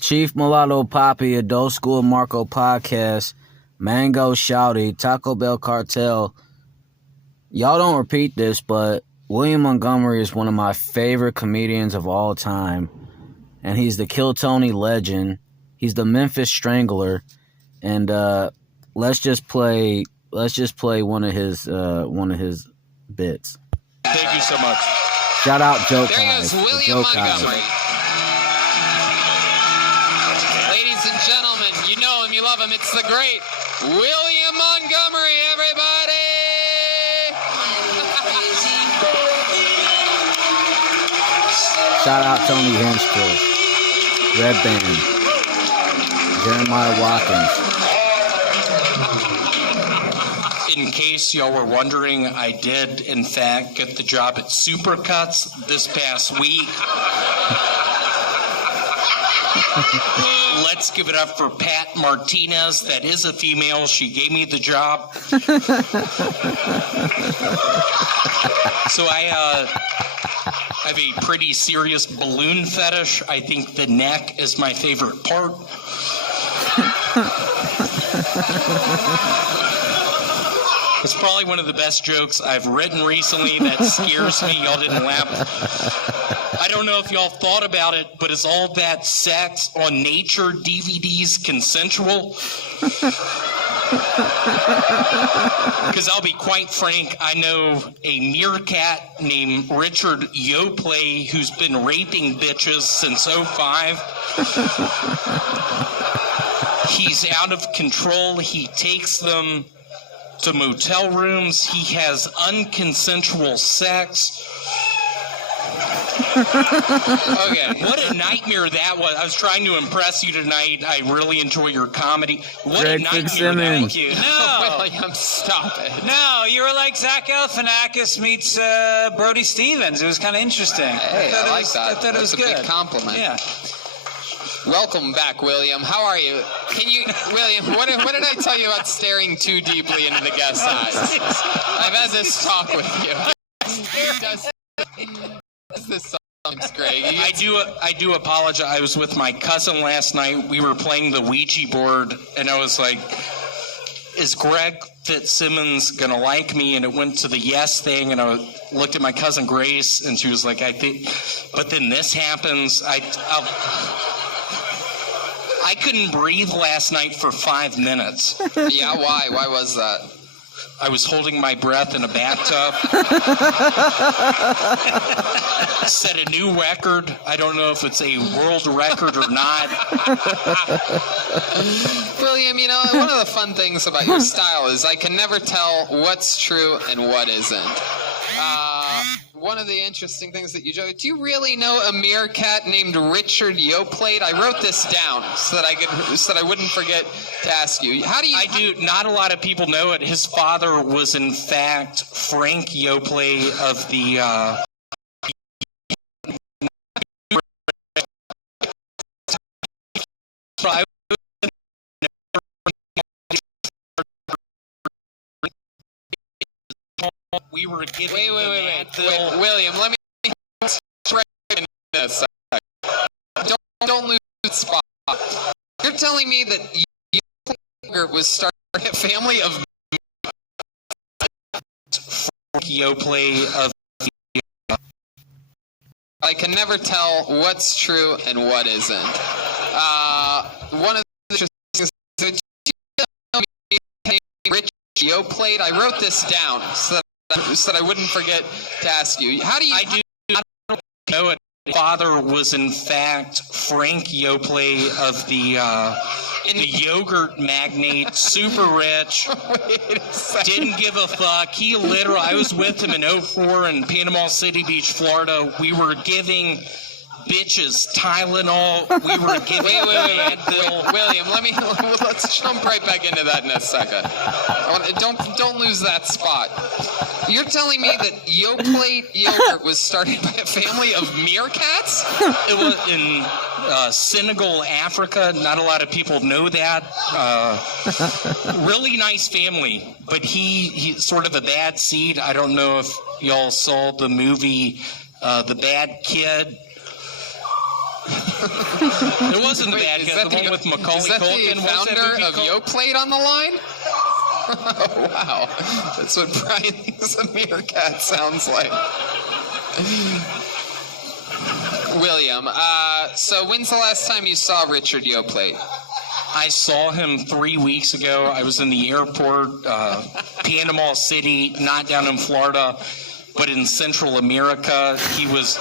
Chief Mulatto Poppy, Adult School Marco Podcast, Mango Shouty, Taco Bell Cartel. Y'all don't repeat this, but William Montgomery is one of my favorite comedians of all time. And he's the Kill Tony legend. He's the Memphis Strangler. And let's just play one of his bits. Thank you so much. Shout out Joe Kai. There goes William Montgomery. Ladies and gentlemen, you know him, you love him. It's the great William Montgomery, everybody! Shout out Tony Henschel, Red Band, Jeremiah Watkins. In case y'all were wondering, I did, in fact, get the job at Supercuts this past week. Let's give it up for Pat Martinez. That is a female. She gave me the job. So I have a pretty serious balloon fetish. I think the neck is my favorite part. It's probably one of the best jokes I've written recently that scares me. Y'all didn't laugh. I don't know if y'all thought about it, but is all that sex on Nature DVDs consensual? Because I'll be quite frank, I know a meerkat named Richard Yoplay who's been raping bitches since '05. He's out of control. He takes them to motel rooms. He has unconsensual sex. Okay, what a nightmare that was. I was trying to impress you tonight. I really enjoy your comedy. What Greg a nightmare. Fitzsimmons. Thank you. No, William, stop it. No, you were like Zach Galifianakis meets Brody Stevens. It was kind of interesting. Hey, I like that. I thought it was That's a good. big compliment. Yeah. Welcome back, William. How are you? William, what did I tell you about staring too deeply into the guest's eyes? I've had this talk with you. Does this sometimes, Greg? I do apologize. I was with my cousin last night. We were playing the Ouija board, and I was like, is Greg Fitzsimmons going to like me? And it went to the yes thing, and I looked at my cousin Grace, and she was like, I think, but then this happens. I couldn't breathe last night for 5 minutes. Yeah, why? Why was that? I was holding my breath in a bathtub. Set a new record. I don't know if it's a world record or not. William, you know, one of the fun things about your style is I can never tell what's true and what isn't. One of the interesting things that you do you really know a meerkat named Richard Yoplate? I wrote this down so that I wouldn't forget to ask you. How do you? I do. Not a lot of people know it. His father was, in fact, Frank Yoplait of the. We were giving Wait, William, let me try this. Don't lose the spot. You're telling me that Yoplait was starting a family of Yoplait of. I can never tell what's true and what isn't. One of the interesting things that Rich Yoplate. I wrote this down so that I wouldn't forget to ask you. How do you? I don't know it. His father was, in fact, Frank Yoplait of the yogurt magnate, super rich, didn't give a fuck. He literally, I was with him in '04 in Panama City Beach, Florida. We were giving bitches Tylenol. We were giving William, let's jump right back into that in a second. Don't lose that spot. You're telling me that Yoplait yogurt was started by a family of meerkats? It was in Senegal, Africa. Not a lot of people know that. Really nice family, but he's sort of a bad seed. I don't know if y'all saw the movie The Bad Kid. It wasn't the bad guy. The one with Macaulay Culkin. Is that the founder of Yoplait on the line? Oh, wow. That's what Brian thinks a meerkat sounds like. William, so when's the last time you saw Richard Yoplait? I saw him 3 weeks ago. I was in the airport, Panama City, not down in Florida, but in Central America. He was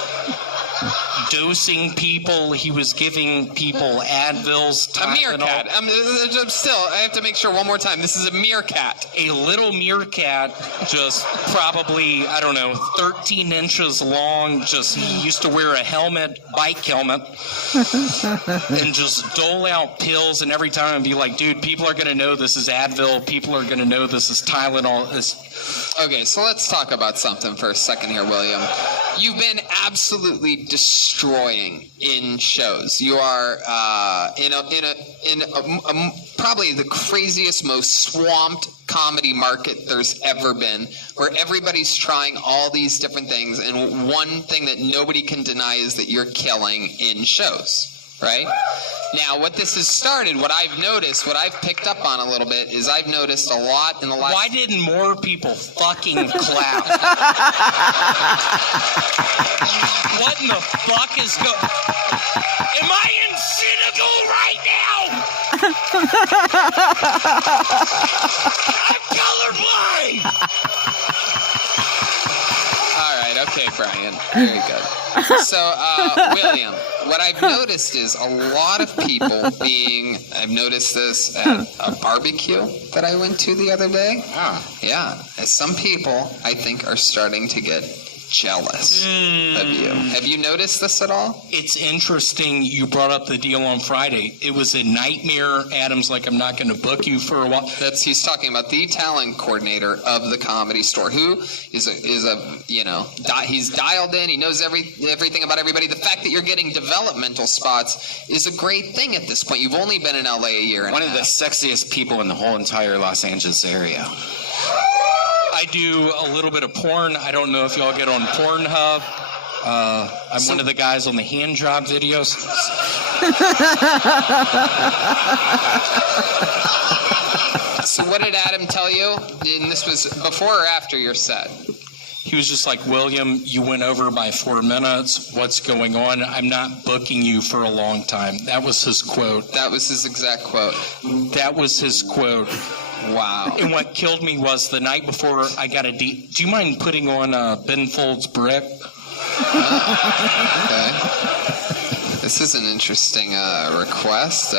dosing people. He was giving people Advils. A meerkat. Still, I have to make sure one more time. This is a meerkat. A little meerkat, just probably, 13 inches long. Just, he used to wear a helmet, bike helmet, and just dole out pills. And every time I'd be like, dude, people are going to know this is Advil. People are going to know this is Tylenol. Okay, so let's talk about something for a second here, William. You've been absolutely destroying in shows. You are in probably the craziest, most swamped comedy market there's ever been, where everybody's trying all these different things, and one thing that nobody can deny is that you're killing in shows. Right? Now, what this has started, what I've noticed, what I've picked up on a little bit, is I've noticed a lot in the last... Why didn't more people fucking clap? What in the fuck is going... Am I in Senegal right now? I'm colorblind! All right, okay, Brian. Very good. So, William, what I've noticed is a lot of people I've noticed this at a barbecue that I went to the other day. Yeah. Some people, I think, are starting to get jealous of you. Have you noticed this at all? It's interesting you brought up the deal on Friday. It was a nightmare. Adam's like, I'm not going to book you for a while. He's talking about the talent coordinator of the Comedy Store, who is he's dialed in. He knows everything about everybody. The fact that you're getting developmental spots is a great thing at this point. You've only been in LA a year and One of the sexiest people in the whole entire Los Angeles area. I do a little bit of porn. I don't know if y'all get on Pornhub. I'm one of the guys on the hand job videos. So what did Adam tell you? And this was before or after your set? He was just like, William, you went over by 4 minutes. What's going on? I'm not booking you for a long time. That was his quote. That was his exact quote. That was his quote. Wow. And what killed me was the night before I got do you mind putting on Ben Folds' Brick? Okay. This is an interesting request.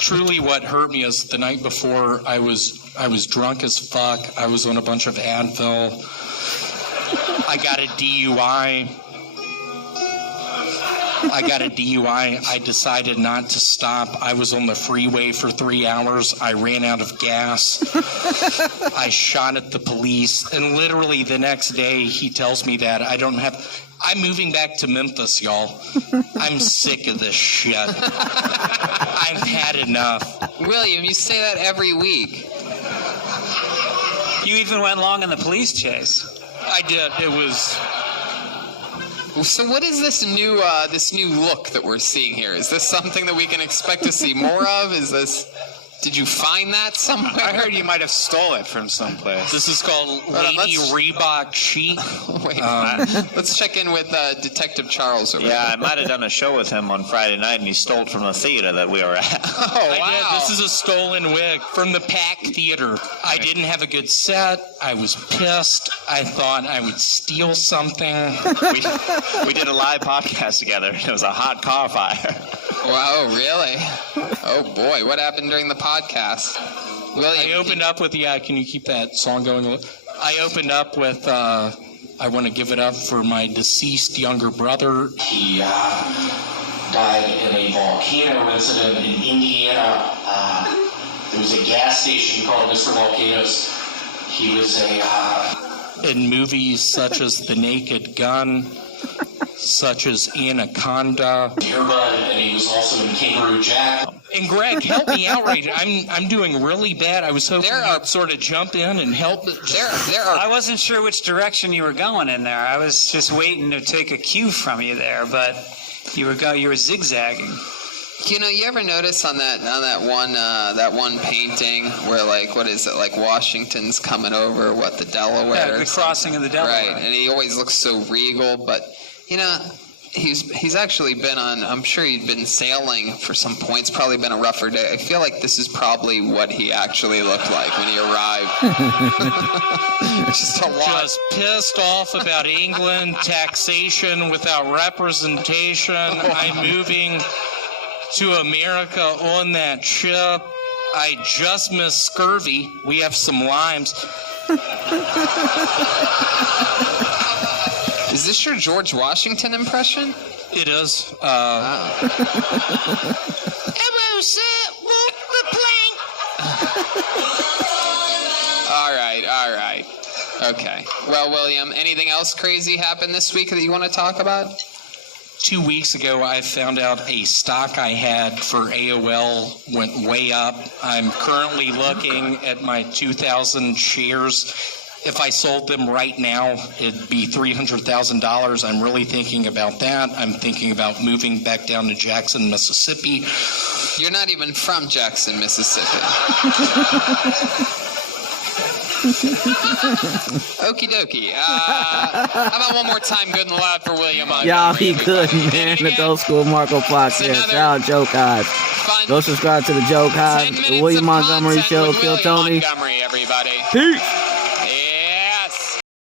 Truly what hurt me is the night before I was drunk as fuck. I was on a bunch of Advil. I got a DUI. I decided not to stop. I was on the freeway for 3 hours. I ran out of gas. I shot at the police. And literally the next day, he tells me that I'm moving back to Memphis, y'all. I'm sick of this shit. I've had enough. William, you say that every week. You even went long in the police chase. I did. It was... So what is this new look that we're seeing here? Is this something that we can expect to see more of? Did you find that somewhere? I heard you might have stole it from someplace. This is called Lady Reebok Chic. Wait, let's check in with Detective Charles over Yeah, there. I might have done a show with him on Friday night, and he stole it from the theater that we were at. Oh, wow. I did. This is a stolen wig from the Pack Theater. I didn't have a good set. I was pissed. I thought I would steal something. We did a live podcast together. It was a hot car fire. Wow, really? Oh, boy. What happened during the podcast? William, I opened up with can you keep that song going? I opened up with I want to give it up for my deceased younger brother. He died in a volcano incident in Indiana. There was a gas station called Mr. Volcano's. He was in movies such as The Naked Gun, such as Anaconda, Airbud, and he was also in Kangaroo Jack. And Greg, help me out right now. I'm doing really bad. I was hoping you'd sort of jump in and help. I wasn't sure which direction you were going in there. I was just waiting to take a cue from you there, but You were zigzagging. You know, you ever notice on that one painting where, like, what is it, like Washington's coming over, the Delaware? Yeah, the crossing of the Delaware. Right, and he always looks so regal, but, you know, he's actually been on, I'm sure he'd been sailing for some points, probably been a rougher day. I feel like this is probably what he actually looked like when he arrived. Just a lot. Just pissed off about England, taxation without representation. I'm moving to America on that ship. I just missed scurvy. We have some limes. Is this your George Washington impression? It is. Hello, sir. Walk the plank. All right. Okay. Well, William, anything else crazy happened this week that you want to talk about? 2 weeks ago, I found out a stock I had for AOL went way up. I'm currently looking at my 2,000 shares. If I sold them right now, it'd be $300,000. I'm really thinking about that. I'm thinking about moving back down to Jackson, Mississippi. You're not even from Jackson, Mississippi. Okie dokie. How about one more time, good and loud for William Montgomery? Y'all be good, man. The Old School Marco podcast. Shout out Joe Cod. Go subscribe to the Joe Cod, the William Montgomery Show. Kill Tony. Montgomery, everybody. Peace.